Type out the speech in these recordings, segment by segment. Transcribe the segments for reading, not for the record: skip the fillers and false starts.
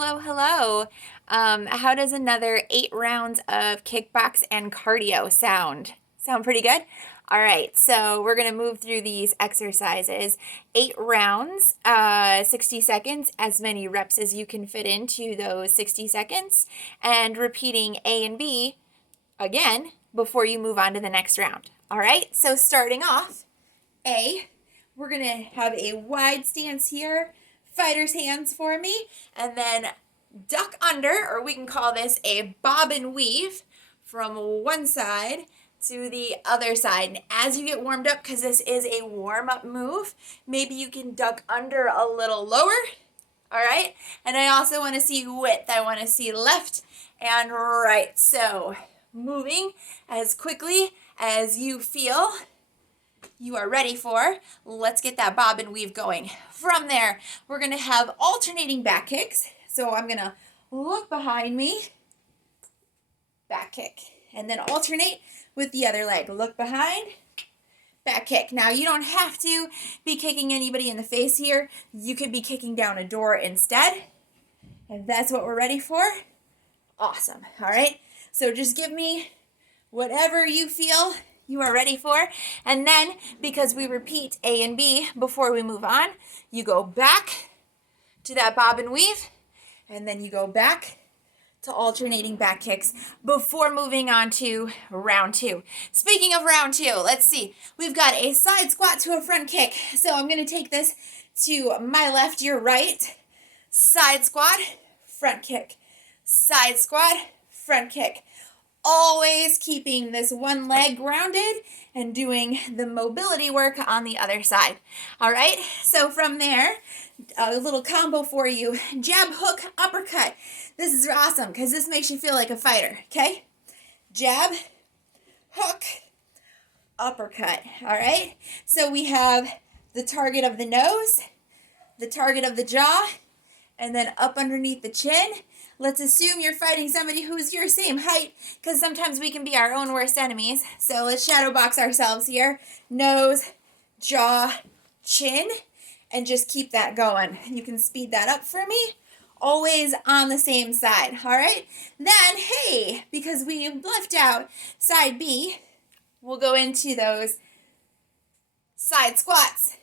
Hello, hello. How does another 8 rounds of kickbox and cardio sound? Sound pretty good? All right, so we're gonna move through these exercises. 8 rounds, 60 seconds, as many reps as you can fit into those 60 seconds, and repeating A and B again before you move on to the next round. All right, so starting off, A, we're gonna have a wide stance here, fighter's hands for me, and then duck under, or we can call this a bob and weave from one side to the other side. And as you get warmed up, because this is a warm-up move, maybe you can duck under a little lower, all right? And I also want to see width. I want to see left and right. So moving as quickly as you feel you are ready for. Let's get that bob and weave going. From there, we're going to have alternating back kicks. So I'm going to look behind me, back kick, and then alternate with the other leg. Look behind, back kick. Now, you don't have to be kicking anybody in the face here. You could be kicking down a door instead. If that's what we're ready for, awesome. All right, so just give me whatever you feel you are ready for. And then, because we repeat A and B before we move on, you go back to that bob and weave, and then you go back to alternating back kicks before moving on to round two. Speaking of round two, let's see. We've got a side squat to a front kick. So I'm going to take this to my left, your right. Side squat, front kick. Side squat, front kick. Always keeping this one leg grounded and doing the mobility work on the other side. All right, so from there, a little combo for you. Jab, hook, uppercut. This is awesome because this makes you feel like a fighter, okay? Jab, hook, uppercut, all right? So we have the target of the nose, the target of the jaw, and then up underneath the chin. Let's assume you're fighting somebody who's your same height, because sometimes we can be our own worst enemies. So let's shadow box ourselves here. Nose, jaw, chin, and just keep that going. You can speed that up for me. Always on the same side, all right? Then, hey, because we left out side B, we'll go into those side squats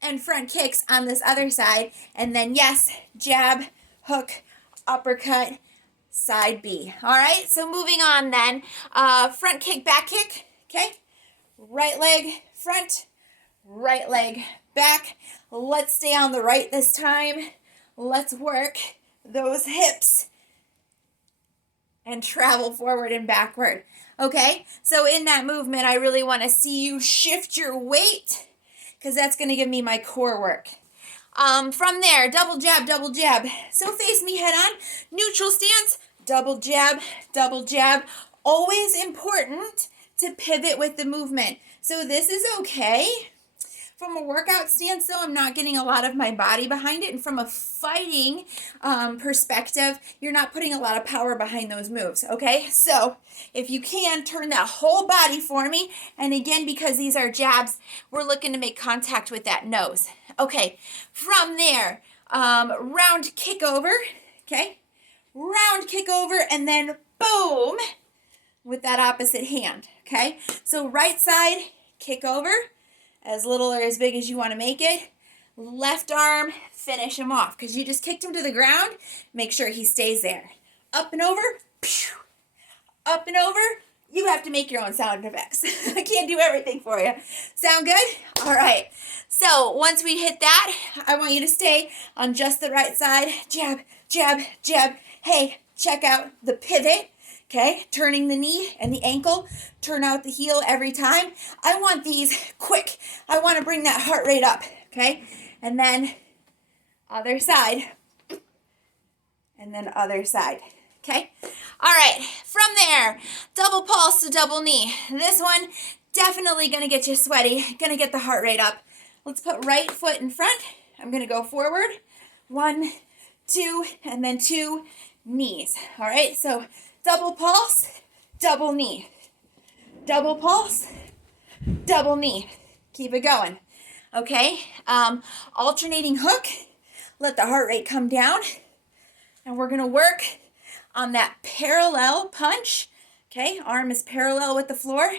and front kicks on this other side. And then, yes, jab, hook, uppercut, side B. All right, so moving on then. Front kick, back kick, okay? Right leg front, right leg back. Let's stay on the right this time. Let's work those hips and travel forward and backward. Okay, so in that movement, I really want to see you shift your weight because that's going to give me my core work. From there, double jab, double jab. So face me head on, neutral stance, double jab, double jab. Always important to pivot with the movement. So this is okay. From a workout stance, though, I'm not getting a lot of my body behind it. And from a fighting perspective, you're not putting a lot of power behind those moves, okay? So if you can, turn that whole body for me. And again, because these are jabs, we're looking to make contact with that nose. Okay, from there, round kick over, okay? Round kick over, and then boom, with that opposite hand, okay? So right side, kick over, as little or as big as you want to make it. Left arm, finish him off, because you just kicked him to the ground. Make sure he stays there. Up and over, pew. Up and over. You have to make your own sound effects. I can't do everything for you. Sound good? All right. So once we hit that, I want you to stay on just the right side. Jab, jab, jab. Hey, check out the pivot. Okay, turning the knee and the ankle, turn out the heel every time. I want these quick. I want to bring that heart rate up, okay? And then other side, and then other side, okay? All right, from there, double pulse to double knee. This one, definitely going to get you sweaty, going to get the heart rate up. Let's put right foot in front. I'm going to go forward. 1, 2, and then 2 knees. All right, so double pulse, double knee. Double pulse, double knee. Keep it going. Okay, alternating hook. Let the heart rate come down. And we're gonna work on that parallel punch. Okay, arm is parallel with the floor.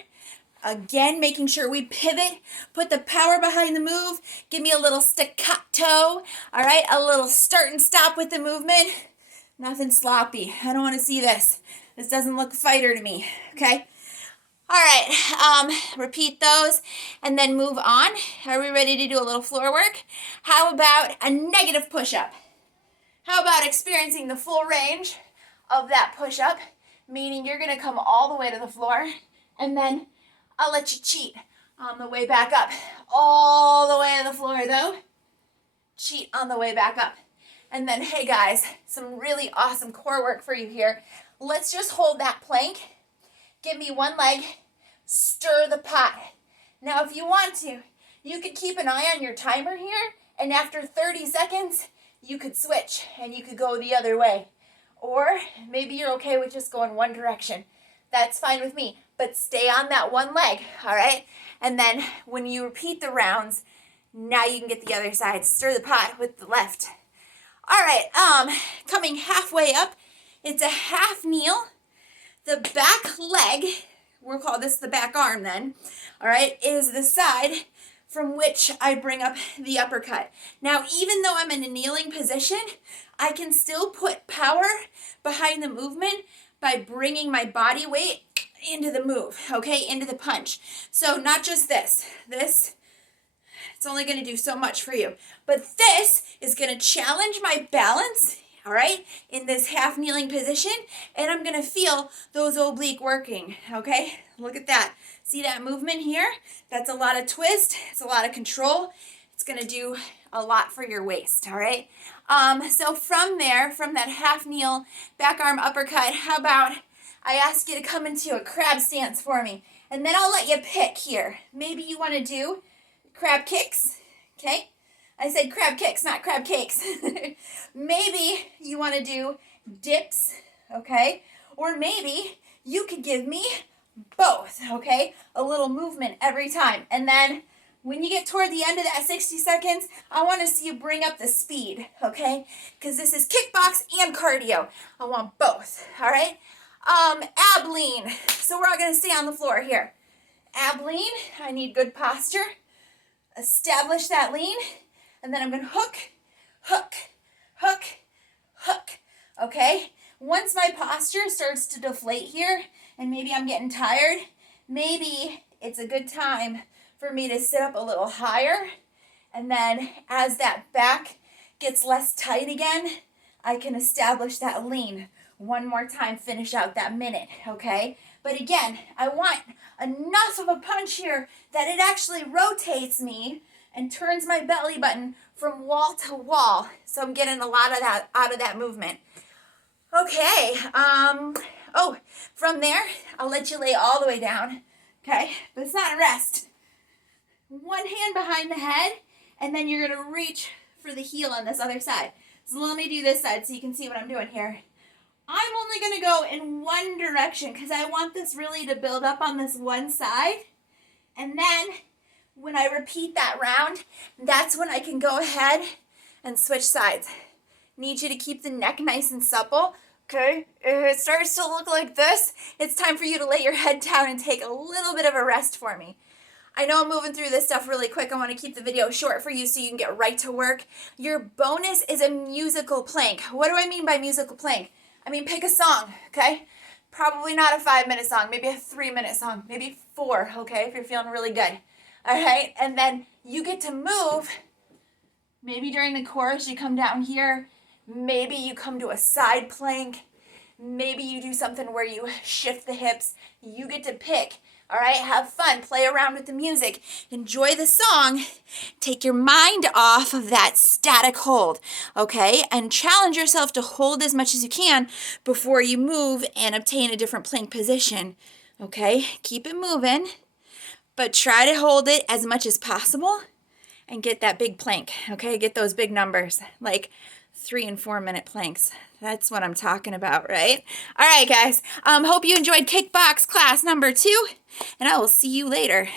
Again, making sure we pivot, put the power behind the move. Give me a little staccato, all right? A little start and stop with the movement. Nothing sloppy. I don't want to see this. This doesn't look fighter to me, okay? All right, repeat those and then move on. Are we ready to do a little floor work? How about a negative push-up? How about experiencing the full range of that push-up, meaning you're gonna come all the way to the floor, and then I'll let you cheat on the way back up. All the way to the floor though. Cheat on the way back up. And then, hey guys, some really awesome core work for you here. Let's just hold that plank. Give me one leg, stir the pot. Now, if you want to, you could keep an eye on your timer here, and after 30 seconds, you could switch and you could go the other way. Or maybe you're okay with just going one direction. That's fine with me, but stay on that one leg, all right? And then when you repeat the rounds, now you can get the other side. Stir the pot with the left. All right, coming halfway up, it's a half kneel. The back leg, we'll call this the back arm then, all right, is the side from which I bring up the uppercut. Now, even though I'm in a kneeling position, I can still put power behind the movement by bringing my body weight into the move, okay, into the punch. So not just this, it's only gonna do so much for you, but this is gonna challenge my balance, all right, in this half kneeling position, and I'm gonna feel those oblique working, okay? Look at that. See that movement here? That's a lot of twist, it's a lot of control. It's gonna do a lot for your waist, all right? So from there, from that half kneel, back arm uppercut, how about I ask you to come into a crab stance for me, and then I'll let you pick here. Maybe you wanna do crab kicks, okay? I said crab kicks, not crab cakes. Maybe you want to do dips, okay? Or maybe you could give me both, okay? A little movement every time. And then when you get toward the end of that 60 seconds, I want to see you bring up the speed, okay? Because this is kickbox and cardio. I want both, all right? Ab lean. So we're all going to stay on the floor here. Ab lean, I need good posture. Establish that lean, and then I'm going to hook, hook, hook, hook, okay? Once my posture starts to deflate here, and maybe I'm getting tired, maybe it's a good time for me to sit up a little higher, and then as that back gets less tight again, I can establish that lean. One more time, finish out that minute, okay? But again, I want enough of a punch here that it actually rotates me and turns my belly button from wall to wall. So I'm getting a lot of that out of that movement. Okay, from there, I'll let you lay all the way down, okay? But it's not a rest. One hand behind the head, and then you're gonna reach for the heel on this other side. So let me do this side so you can see what I'm doing here. I'm only going to go in one direction because I want this really to build up on this one side. And then when I repeat that round, that's when I can go ahead and switch sides. Need you to keep the neck nice and supple. Okay, if it starts to look like this, it's time for you to lay your head down and take a little bit of a rest for me. I know I'm moving through this stuff really quick. I want to keep the video short for you so you can get right to work. Your bonus is a musical plank. What do I mean by musical plank? I mean, pick a song, okay? Probably not a 5-minute song, maybe a 3-minute song, maybe 4, okay, if you're feeling really good. All right, and then you get to move. Maybe during the chorus you come down here. Maybe you come to a side plank. Maybe you do something where you shift the hips. You get to pick. All right, have fun, play around with the music, enjoy the song, take your mind off of that static hold, okay? And challenge yourself to hold as much as you can before you move and obtain a different plank position, okay? Keep it moving, but try to hold it as much as possible and get that big plank, okay? Get those big numbers, like 3 and 4 minute planks. That's what I'm talking about, right? All right, guys. Hope you enjoyed Kickbox class number 2, and I will see you later.